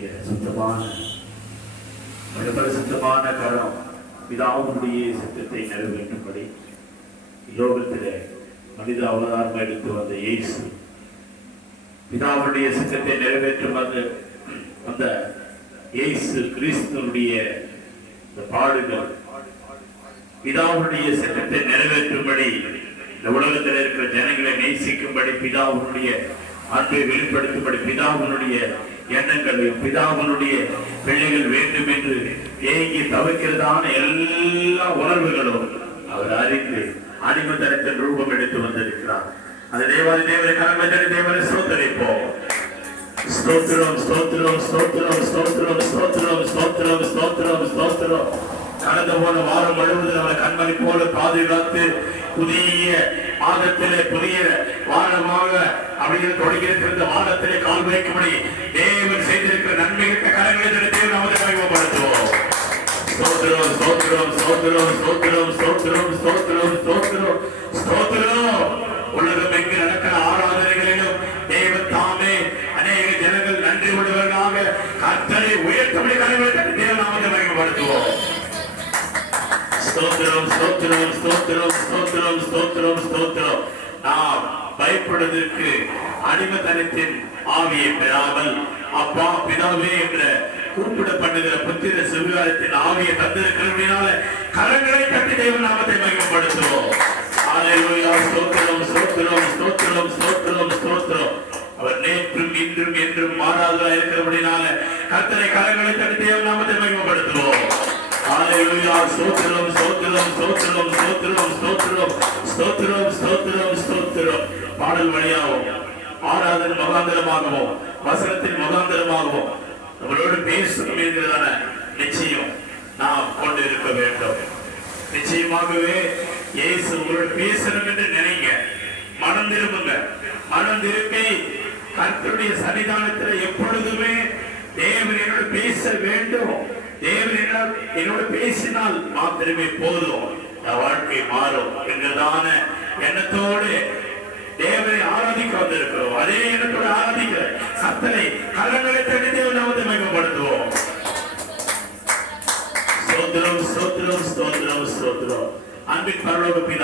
சுத்தமான சுத்தமான கரம் பிதாவுடைய சித்தத்தை நிறைவேற்றும்படி யோகத்திலே மனித அவதாரம் எடுத்து வந்த இயேசு பிதாவுடைய சித்தத்தை நிறைவேற்றும் அந்த இயேசு கிறிஸ்துவுடைய பாடுகள் பிதாவுடைய சித்தத்தை நிறைவேற்றும்படி இந்த உலகத்தில் இருக்கிற ஜனங்களை நேசிக்கும்படி பிதாவுடைய அன்பை வெளிப்படுத்தும்படி பிதாவுடைய எண்ணங்களையும் பிதாவுடைய பிள்ளைகள் வேண்டும் என்று ஏங்கி தவிர்க்கிறதான எல்லா உணர்வுகளும் அவர் அறிந்து அடிமத்தனத்தின் ரூபம் எடுத்து வந்திருக்கிறார். அந்த தேவாதி தேவரை கரங்களை தேவரை ஸ்தோத்திரிப்போம். ஸ்தோத்திரம் ஸ்தோத்திரம் ஸ்தோத்திரம் ஸ்தோத்திரம் ஸ்தோத்திரம் ஸ்தோத்திரம் ஸ்தோத்திரம் ஸ்தோத்திரம். கடந்த போன வாரம் முழுவதும் அவரை கண்மணி போல பாதுகாத்து புதிய மாதத்திலே புதிய வாரமாக அப்படிங்கிற தொடங்கியிருக்கிற வாதத்திலே கால் வைக்கும்படி தேவன் செய்திருக்கிற நன்மைகிட்ட கரங்களை தேவன் அவரை மகிமைப்படுத்துவோம். ஸ்தோத்திரம் ஸ்தோத்திரம் ஸ்தோத்திரம் ஸ்தோத்திரம் ஸ்தோத்திரம் ஸ்தோத்திரம் ஸ்தோத்திரம் ஸ்தோத்திரம். உலகம் எங்கு நடக்கிற ஆராதனைகளிலும் தேவன் தாமே அநேக ஜனங்கள் நன்றி உள்ளவர்களாக கர்த்தரை உயர்த்தபடி கரங்களை தேவன் அவரை மகிமைப்படுத்துவோம். ஸ்தோத்திரம் ஸ்தோத்திரம் ஸ்தோத்திரம் ஸ்தோத்திரம் ஸ்தோத்திரம் ஸ்தோத்திரம். நாம் பயப்படுவதற்கு அடிமத்தனத்தின் ஆவியை பெறாமல் அப்பா பிதாவே என்ற கூப்பிடப்படுகிற புத்திர சிவகாரத்தின் ஆவியை தந்திருக்கிறதுனால கரங்களை தட்டி தேவ நாமத்தை மகிமைப்படுத்துவோம். ஹல்லேலூயா. ஸ்தோத்திரம் ஸ்தோத்திரம் ஸ்தோத்திரம் ஸ்தோத்திரம் ஸ்தோத்திரம். அவர் நேற்றும் இன்றும் என்றும் மாறாதவராய் இருக்கிறபடினால கர்த்தரை கரங்களை தட்டி தேவ நாமத்தை மகிமைப்படுத்துவோம். ஹல்லேலூயா. ஸ்தோத்திரம் ஸ்தோத்திரம் ஸ்தோத்திரம் ஸ்தோத்திரம் ஸ்தோத்திரம் ஸ்தோத்திரம் ஸ்தோத்திரம் ஸ்தோத்திரம். பாடல் வழியாகவும் ஆராதனை முகாந்திரமாகவும் வசனத்தின் முகாந்திரமாகவும் நம்மளோடு பேசணும் என்கிறதான நிச்சயம் நாம் கொண்டு இருக்க வேண்டும். நிச்சயமாகவே இயேசு உங்களோடு பேசணும் என்று நினைங்க. மனம் திரும்புங்க. மனம் திரும்பி கர்த்தருடைய சன்னிதானத்தில் எப்பொழுதுமே தேவன் என்னோடு பேச வேண்டும், தேவன் என்னோடு பேசினால் மாத்திரமே போதும், வாழ்க்கை மாறும் என்கிறதான எண்ணத்தோடு தேவனை ஆராதிக்க வந்திருக்கிறோம். அதே எண்ணத்தோடு ஆராதிக்கிற கர்த்தரை கரங்களை தட்டி தேவன் நாமத்தை மகிமைப்படுத்துவோம். ஸ்தோத்திரம் ஸ்தோத்திரம் ஸ்தோத்திரம் ஸ்தோத்திரம். அன்பின் பரலோக பிதா